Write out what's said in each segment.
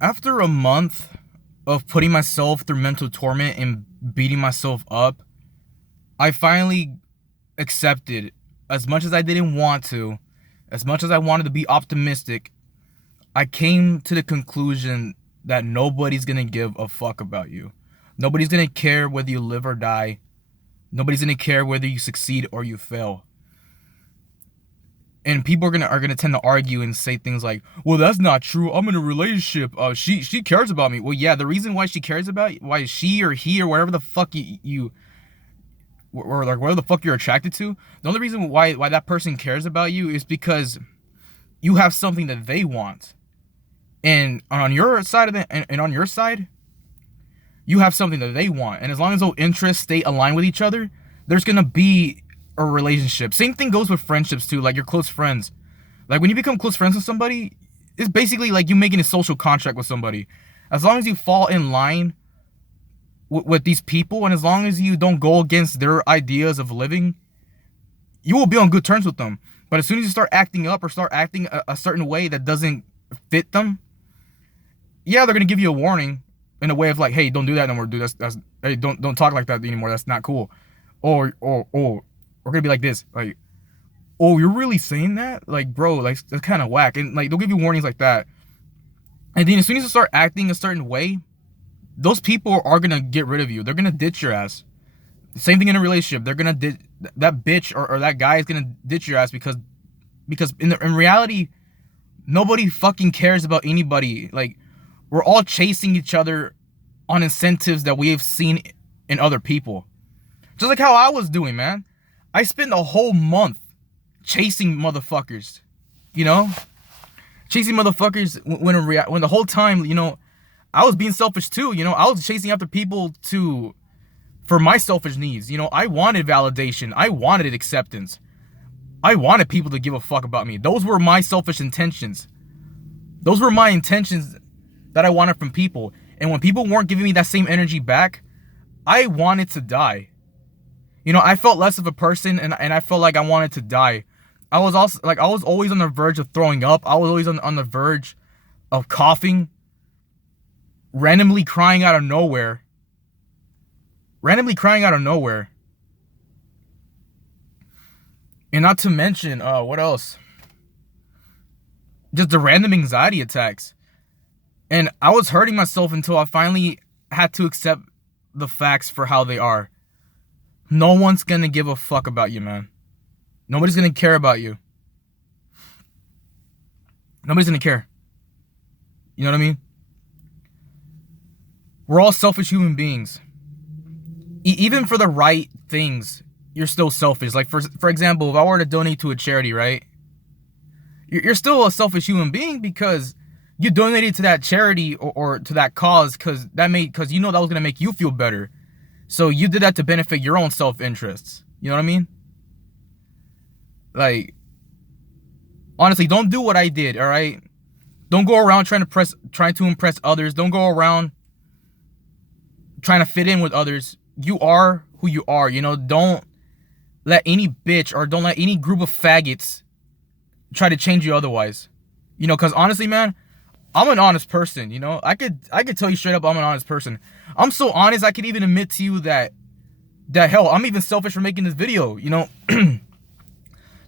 After a month of putting myself through mental torment and beating myself up, I finally accepted, as much as I didn't want to, as much as I wanted to be optimistic, I came to the conclusion that nobody's gonna give a fuck about you. Nobody's gonna care whether you live or die. Nobody's gonna care whether you succeed or you fail. And people are gonna tend to argue and say things like, "Well, that's not true. I'm in a relationship. She cares about me." Well, yeah, the reason why she cares about you, why she or he or whatever the fuck you or like whatever the fuck you're attracted to, the only reason why that person cares about you is because you have something that they want, and on your side of the and on your side, you have something that they want, and as long as those interests stay aligned with each other, there's gonna be a relationship. Same thing goes with friendships too, like your close friends. Like when you become close friends with somebody, it's basically like you making a social contract with somebody. As long as you fall in line with these people, and as long as you don't go against their ideas of living, you will be on good terms with them. But as soon as you start acting up or start acting a certain way that doesn't fit them, yeah, they're gonna give you a warning in a way of like, hey, don't do that no more, dude. That's hey, don't talk like that anymore. That's not cool. Or we're gonna be like this, like, oh, you're really saying that? Like, bro, like that's kind of whack. And like they'll give you warnings like that. And then as soon as you start acting a certain way, those people are gonna get rid of you. They're gonna ditch your ass. Same thing in a relationship. They're gonna that bitch or that guy is gonna ditch your ass because in reality, nobody fucking cares about anybody. Like we're all chasing each other on incentives that we have seen in other people. Just like how I was doing, man. I spent a whole month chasing motherfuckers, you know, chasing motherfuckers when the whole time, you know, I was being selfish too. You know, I was chasing after people for my selfish needs. You know, I wanted validation. I wanted acceptance. I wanted people to give a fuck about me. Those were my selfish intentions. Those were my intentions that I wanted from people. And when people weren't giving me that same energy back, I wanted to die. You know, I felt less of a person, and I felt like I wanted to die. I was always on the verge of throwing up. I was always on the verge of coughing, randomly crying out of nowhere. Randomly crying out of nowhere. And not to mention, what else? Just the random anxiety attacks. And I was hurting myself until I finally had to accept the facts for how they are. No one's gonna give a fuck about you, man. Nobody's gonna care about you. Nobody's gonna care. You know what I mean? We're all selfish human beings. Even for the right things, you're still selfish. Like for example, if I were to donate to a charity, right? You're still a selfish human being because you donated to that charity or to that cause because you know that was gonna make you feel better. So you did that to benefit your own self-interests. You know what I mean? Like, honestly, don't do what I did, all right? Don't go around trying to impress others. Don't go around trying to fit in with others. You are who you are, you know? Don't let any bitch or don't let any group of faggots try to change you otherwise. You know, because honestly, man, I'm an honest person, you know? I could tell you straight up I'm an honest person. I'm so honest, I could even admit to you that hell, I'm even selfish for making this video, you know?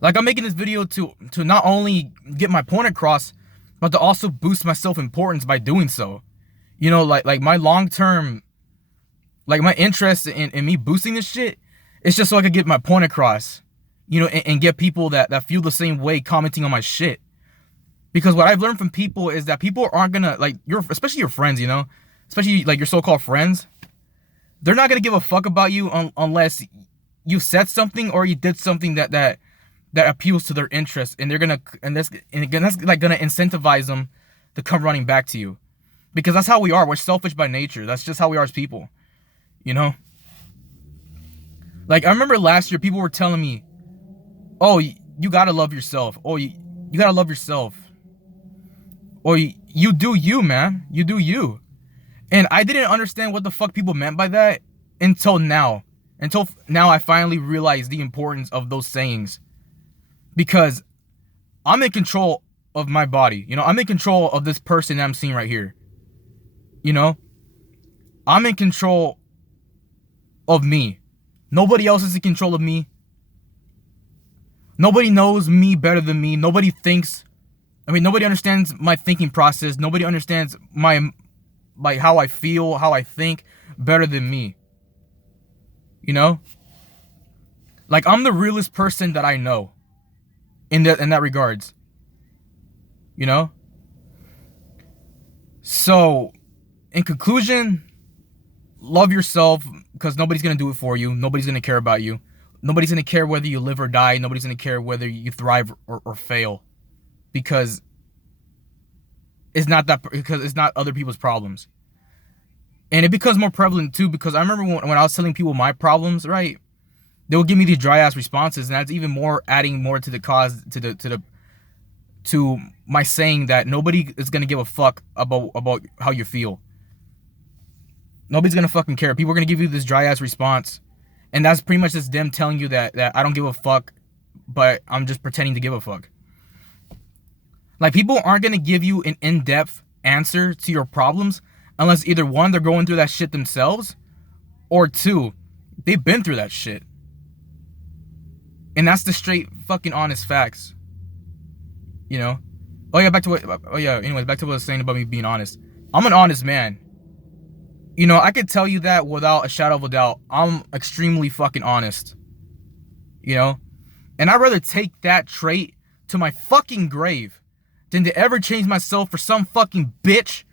Like, I'm making this video to not only get my point across, but to also boost my self-importance by doing so. You know, like my long-term, like my interest in me boosting this shit, it's just so I could get my point across, you know, and get people that feel the same way commenting on my shit. Because what I've learned from people is that people aren't gonna, like, especially your friends, you know, especially like your so-called friends, they're not gonna give a fuck about you unless you said something or you did something that appeals to their interest, and that's like gonna incentivize them to come running back to you. Because that's how we are. We're selfish by nature. That's just how we are as people, you know. Like I remember last year, people were telling me, "Oh, you gotta love yourself. Oh, you gotta love yourself. Or you do you, man. You do you." And I didn't understand what the fuck people meant by that until now. Until now, I finally realized the importance of those sayings. Because I'm in control of my body. You know, I'm in control of this person that I'm seeing right here. You know, I'm in control of me. Nobody else is in control of me. Nobody knows me better than me. Nobody understands my thinking process. Nobody understands like how I feel, how I think better than me. You know? Like, I'm the realest person that I know in that regards. You know? So, in conclusion, love yourself, because nobody's going to do it for you. Nobody's going to care about you. Nobody's going to care whether you live or die. Nobody's going to care whether you thrive or fail. Because it's not other people's problems. And it becomes more prevalent too, because I remember when I was telling people my problems, right? They would give me these dry ass responses, and that's even more adding more to the cause, to my saying that nobody is gonna give a fuck about how you feel. Nobody's gonna fucking care. People are gonna give you this dry ass response, and that's pretty much just them telling you that I don't give a fuck, but I'm just pretending to give a fuck. Like, people aren't gonna give you an in-depth answer to your problems unless either one, they're going through that shit themselves, or two, they've been through that shit. And that's the straight fucking honest facts. You know? Anyways, back to what I was saying about me being honest. I'm an honest man. You know, I could tell you that without a shadow of a doubt. I'm extremely fucking honest. You know? And I'd rather take that trait to my fucking grave than to ever change myself for some fucking bitch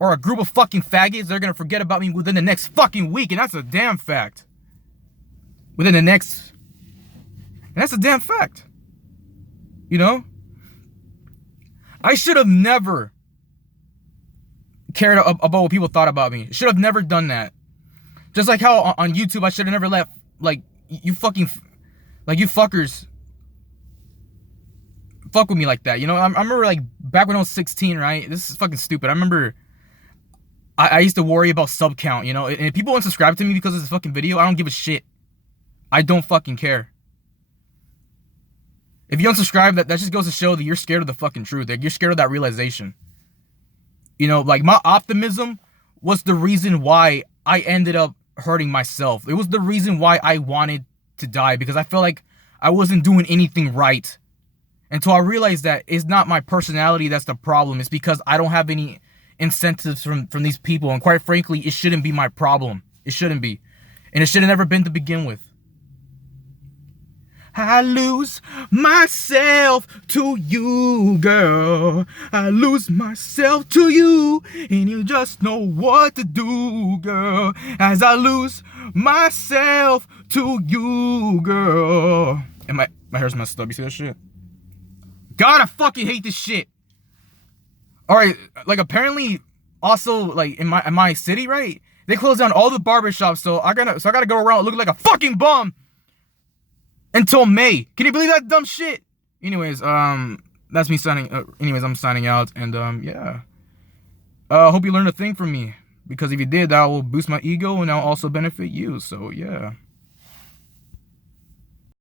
or a group of fucking faggots that are gonna forget about me within the next fucking week. And that's a damn fact. And that's a damn fact. You know? I should have never cared about what people thought about me. Should have never done that. Just like how on YouTube I should have never let, like, you fuckers fuck with me like that. You know, I remember, like, back when I was 16, right? This is fucking stupid. I remember I used to worry about sub count, you know? And if people unsubscribe to me because of this fucking video, I don't give a shit. I don't fucking care. If you unsubscribe, that just goes to show that you're scared of the fucking truth. That you're scared of that realization. You know, like, my optimism was the reason why I ended up hurting myself. It was the reason why I wanted to die, because I felt like I wasn't doing anything right. Until I realized that it's not my personality that's the problem. It's because I don't have any incentives from these people. And quite frankly, it shouldn't be my problem. It shouldn't be. And it should have never been to begin with. I lose myself to you, girl. I lose myself to you, and you just know what to do, girl. As I lose myself to you, girl. And my hair's messed up. You see that shit? God, I fucking hate this shit. Alright, like, apparently, also, like, in my city, right? They closed down all the barbershops, so I gotta go around looking like a fucking bum until May. Can you believe that dumb shit? Anyways, that's me signing. I'm signing out, and yeah. Hope you learned a thing from me, because if you did, that will boost my ego and that'll also benefit you. So yeah.